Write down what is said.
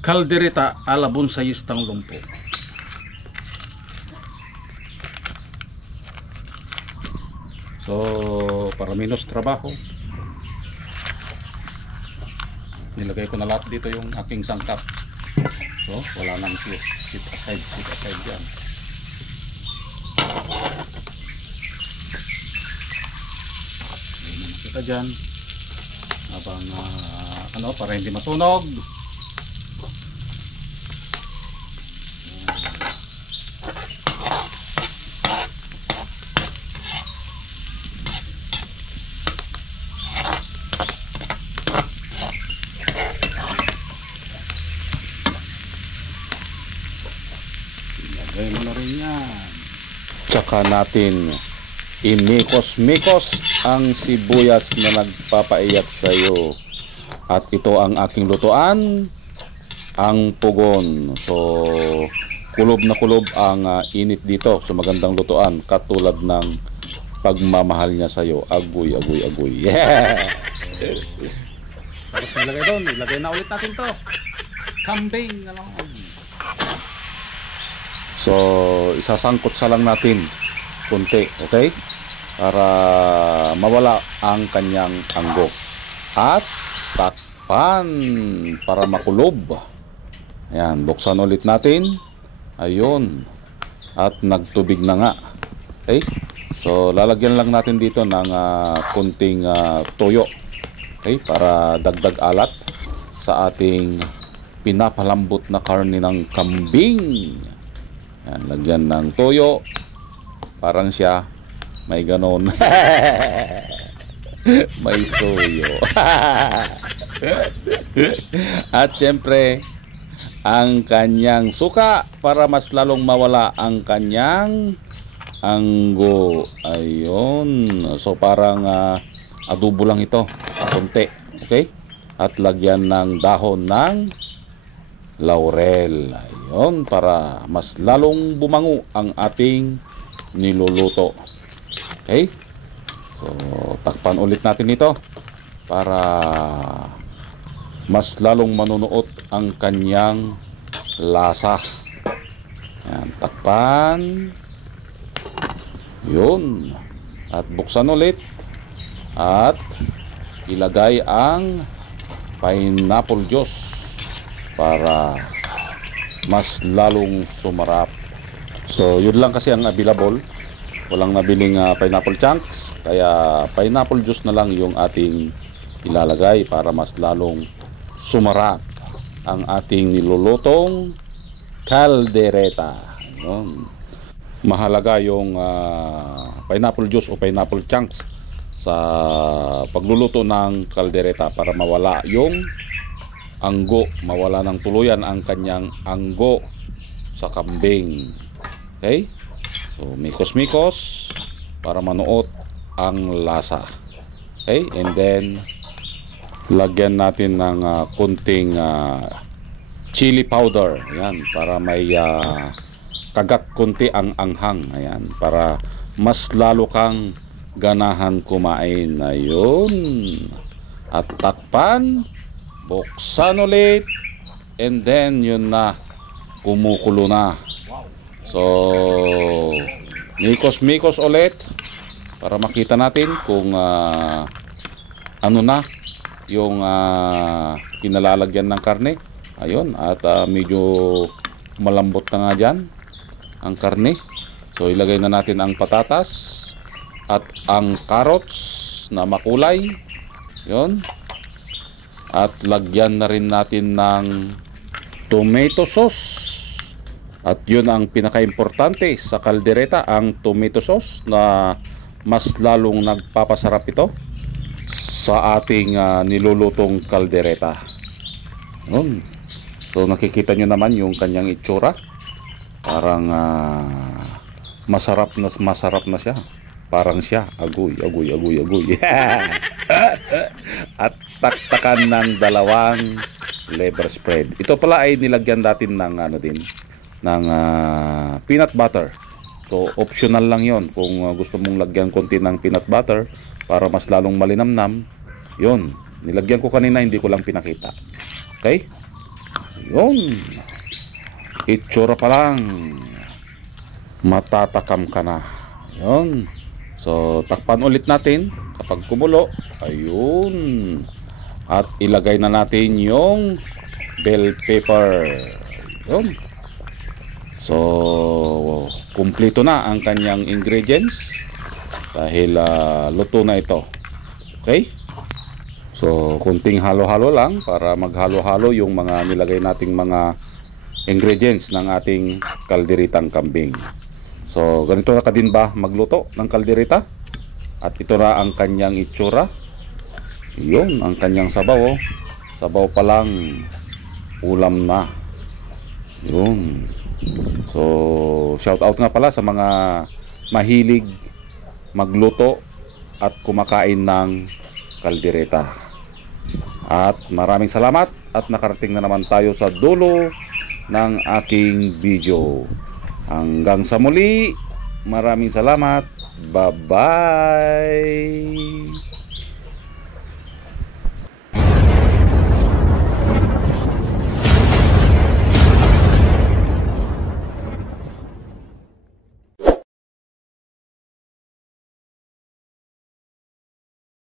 Caldereta ala bonsayistang lumpo. So, para minus trabaho, nilagay ko na lahat dito yung aking sangkap. So, wala nang sit aside dyan. Hindi na nakita dyan. Habang, para hindi masunog. Ilagay mo na rin yan. Tsaka natin imikos-mikos ang sibuyas na nagpapaiyak sa iyo. At ito ang aking lutuan, ang pugon. So, kulob na kulob ang init dito sa magandang lutuan, katulad ng pagmamahal niya sa iyo. Agoy, agoy, agoy. Yeah! Tapos nilagay doon, ilagay na ulit natin to. Kambing na lang. So, isasangkot sa lang natin kunti, okay? Para mawala ang kanyang anggo. At takpan para makulob. Ayan, buksan ulit natin. Ayun. At nagtubig na nga. Okay? So, lalagyan lang natin dito ng kunting toyo. Okay? Para dagdag alat sa ating pinapalambot na karne ng kambing. Ayan, lagyan ng toyo. Parang siya may ganon. May toyo. At syempre, ang kanyang suka para mas lalong mawala ang kanyang anggo. Ayun. So parang adobo lang ito. Konti. Okay? At lagyan ng dahon ng laurel. Ayun. Para mas lalong bumango ang ating niluluto. Okay? So, takpan ulit natin ito para mas lalong manunuot ang kanyang lasa. Ayan, takpan. Yun. At buksan ulit. At ilagay ang pineapple juice para mas lalong sumarap. So, yun lang kasi ang available. Walang nabiling pineapple chunks, kaya pineapple juice na lang yung ating ilalagay para mas lalong sumarap ang ating nilulutong caldereta. Yun. Mahalaga yung pineapple juice o pineapple chunks sa pagluluto ng caldereta para mawala yung anggo, mawala ng tuluyan ang kanyang anggo sa kambing. Okay? So, mikos-mikos para manuot ang lasa. Okay? And then, lagyan natin ng kunting chili powder. Ayan, para may kagak kunti ang anghang. Ayan, para mas lalo kang ganahan kumain. Ayun. At takpan, buksan ulit, and then yun na, kumukulo na. So, mikos-mikos ulit para makita natin kung ano na yung pinalalagyan ng karne. Ayun, at medyo malambot na nga dyan ang karne. So, ilagay na natin ang patatas at ang carrots na makulay. Yun. At lagyan na rin natin ng tomato sauce. At yun ang pinaka-importante sa caldereta, ang tomato sauce, na mas lalong nagpapasarap ito sa ating nilulutong caldereta. Yun. So nakikita nyo naman yung kanyang itsura. Parang masarap na siya. Parang siya, agoy, agoy, agoy, agoy. At taktakan ng dalawang liver spread. Ito pala ay nilagyan natin ng ng peanut butter. So optional lang yon kung gusto mong lagyan konti ng peanut butter para mas lalong malinamnam. Yon, nilagyan ko kanina, hindi ko lang pinakita. Okay? Yun. Itsura pa lang. Matatakam ka na. Yun. So, takpan ulit natin kapag kumulo. Ayun. At ilagay na natin yung bell pepper. Yun. So, kumpleto na ang kanyang ingredients dahil luto na ito. Okay? So, kunting halo-halo lang para maghalo-halo yung mga nilagay nating mga ingredients ng ating kalderitang kambing. So, ganito na din ba magluto ng kalderita? At ito na ang kanyang itsura. Yun, ang kanyang sabaw. Oh. Sabaw pa lang, ulam na. Yun. So, shout out nga pala sa mga mahilig magluto at kumakain ng kaldereta. At maraming salamat at nakarating na naman tayo sa dulo ng aking video. Hanggang sa muli, maraming salamat. Bye-bye!